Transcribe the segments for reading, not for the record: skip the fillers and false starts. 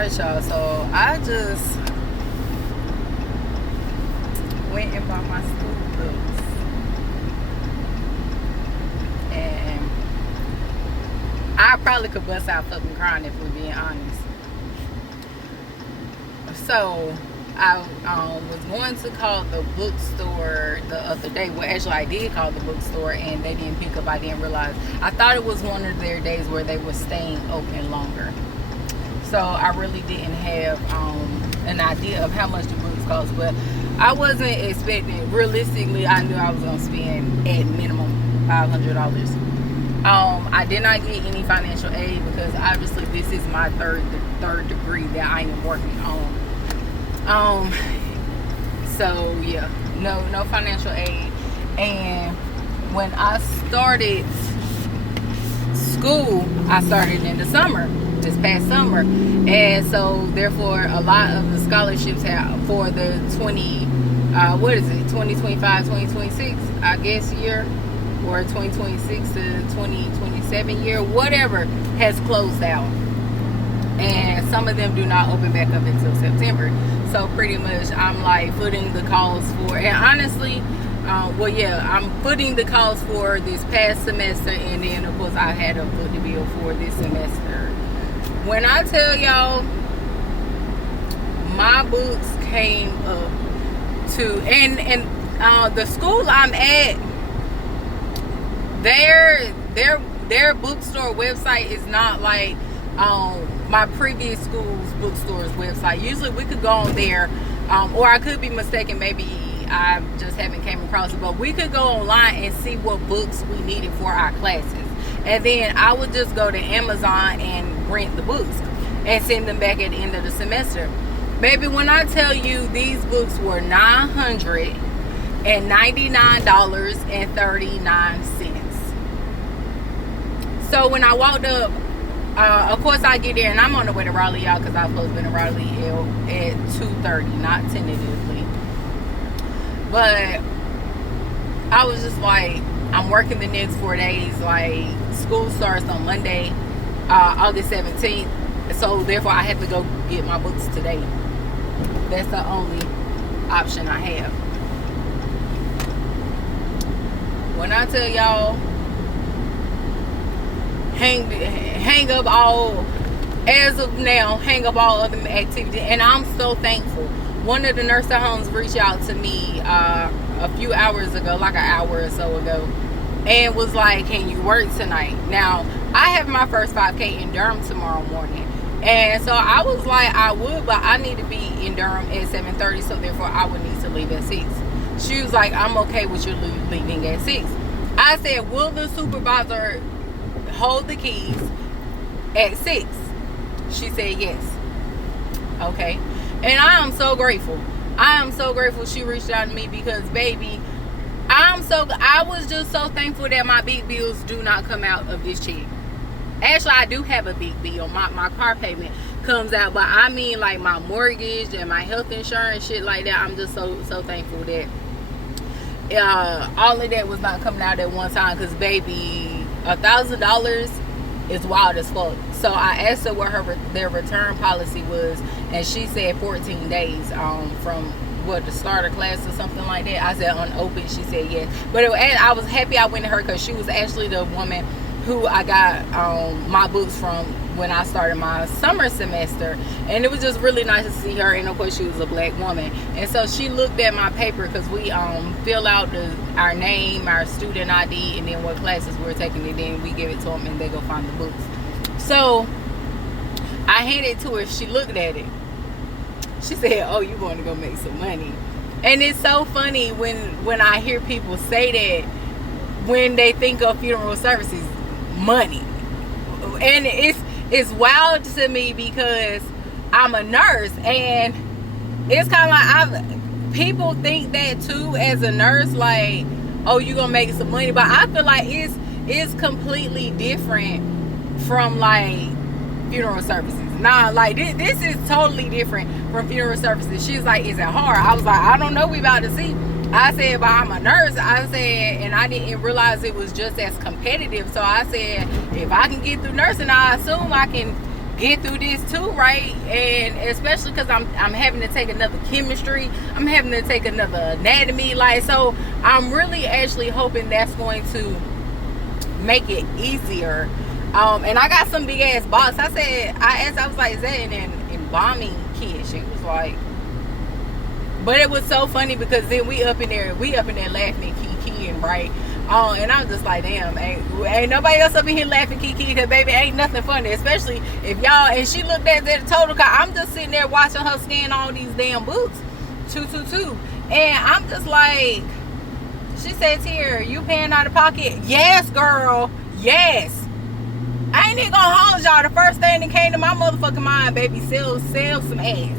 Alright, y'all, so I just went and bought my school books, and I probably could bust out fucking crying if we're being honest. So I was going to call the bookstore the other day. Well, actually, I did call the bookstore, and they didn't pick up. I didn't realize. I thought it was one of their days where they were staying open longer. So I really didn't have an idea of how much the books cost, but I wasn't expecting. Realistically, I knew I was gonna spend at minimum $500. I did not get any financial aid because obviously this is my third degree that I am working on. So yeah, no financial aid. And when I started school, I started in the summer, this past summer, and so therefore a lot of the scholarships for the 2025 2026 I guess year, or 2026 to 2027 year, whatever, has closed out, and some of them do not open back up until September. So pretty much I'm like footing the calls for, and honestly, I'm footing the calls for this past semester, and then of course I had to foot the bill for this semester. When I tell y'all, my books came up to, and the school I'm at, their bookstore website is not like my previous school's bookstore's website. Usually we could go on there, or I could be mistaken, maybe I just haven't came across it, but we could go online and see what books we needed for our classes, and then I would just go to Amazon and rent the books and send them back at the end of the semester. Baby, when I tell you these books were $999.39. So when I walked up, of course I get there, and I'm on the way to Raleigh, y'all, because I'm supposed to be in Raleigh at 2:30, not tentatively. But I was just like, I'm working the next 4 days. Like, school starts on Monday, August 17th. So therefore I have to go get my books today. That's the only option I have. When I tell y'all, hang up all, as of now, hang up all other activities, and I'm so thankful. One of the nursing homes reached out to me a few hours ago, like an hour or so ago, and was like, can you work tonight? Now, I have my first 5K in Durham tomorrow morning, and so I was like, I would, but I need to be in Durham at 7:30, so therefore I would need to leave at 6. She was like, I'm okay with you leaving at 6. I said, will the supervisor hold the keys at 6? She said yes. Okay. And I am so grateful. I am so grateful she reached out to me, because baby, I was just so thankful that my big bills do not come out of this check. Actually, I do have a big bill. My car payment comes out, but I mean like my mortgage and my health insurance, shit like that. I'm just so thankful that all of that was not coming out at one time, because baby, $1,000 is wild as fuck. So I asked her what their return policy was, and she said 14 days from the start of class or something like that. I said unopened. She said yes. But I was happy I went to her, because she was actually the woman who I got my books from when I started my summer semester, and it was just really nice to see her. And of course she was a black woman, and so she looked at my paper, because we fill out our name, our student ID, and then what classes we're taking, and then we give it to them and they go find the books. So I handed it to her. She looked at it. She said, oh, you going to go make some money. And it's so funny when I hear people say that when they think of funeral services, money. And it's wild to me, because I'm a nurse, and it's kind of like people think that too as a nurse, like, oh, you gonna make some money. But I feel like it's completely different from like funeral services. Nah, like this is totally different from funeral services. She's like, is it hard? I was like, I don't know, we about to see. I said, but I'm a nurse. I said, and I didn't realize it was just as competitive. So I said, if I can get through nursing, I assume I can get through this too, right? And especially because I'm having to take another chemistry, I'm having to take another anatomy, like, so I'm really actually hoping that's going to make it easier. And I got some big ass box. I was like, is that an embalming kit? She was like, but it was so funny because then we up in there laughing and kikiing, right? And I'm just like, damn, ain't nobody else up in here laughing kiki, because baby, ain't nothing funny, especially if y'all. And she looked at the total car. I'm just sitting there watching her scan all these damn books, 222, and I'm just like, she says here, you paying out of pocket? Yes, girl, yes. I ain't even gonna hold y'all. The first thing that came to my motherfucking mind, baby, sell some ass,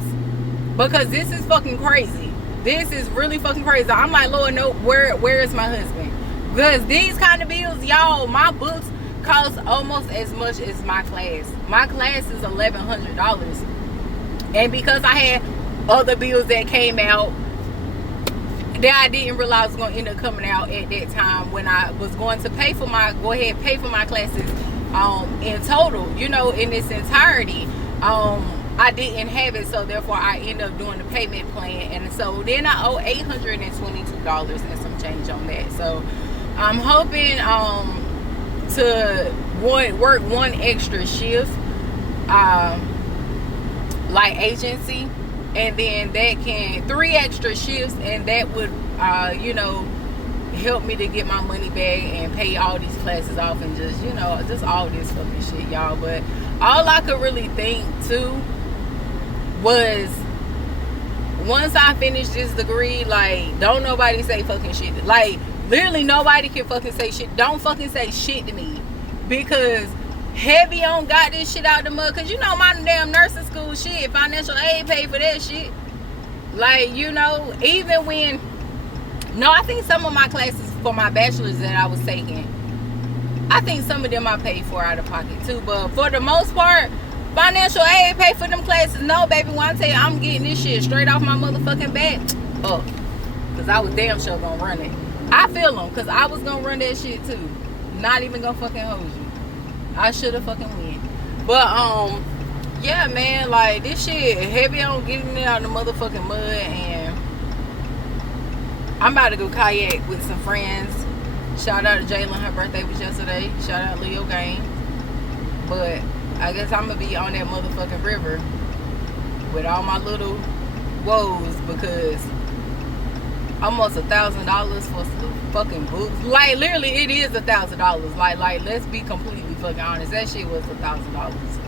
because this is fucking crazy. This is really fucking crazy. I'm like, Lord, no, where is my husband? Because these kind of bills, y'all, my books cost almost as much as my class. My class is $1,100. And because I had other bills that came out that I didn't realize was going to end up coming out at that time, when I was going to pay for my classes in total, you know, in its entirety, I didn't have it, so therefore I ended up doing the payment plan, and so then I owe $822 and some change on that. So I'm hoping to work one extra shift, like agency, and then that can 3 extra shifts, and that would you know, help me to get my money back and pay all these classes off, and just, you know, just all this fucking shit, y'all. But all I could really think too was, once I finish this degree, like, don't nobody say fucking shit. Like, literally nobody can fucking say shit. Don't fucking say shit to me, because heavy on got this shit out the mud. Because, you know, my damn nursing school shit, financial aid paid for that shit. Like, you know, even when, no, I think some of my classes for my bachelor's that I was taking, I think some of them I paid for out of pocket too. But for the most part, financial aid pay for them classes. No, baby, when I tell you I'm getting this shit straight off my motherfucking back, up. Because I was damn sure gonna run it. I feel them, because I was gonna run that shit too. Not even gonna fucking hold you. I should have fucking win. But yeah, man, like, this shit heavy on getting it out of the motherfucking mud. And I'm about to go kayak with some friends. Shout out to Jaylen, her birthday was yesterday. Shout out Leo Game. But I guess I'm gonna be on that motherfucking river with all my little woes, because almost $1,000 for some fucking books. Like, literally, it is $1,000. Like, let's be completely fucking honest. That shit was $1,000.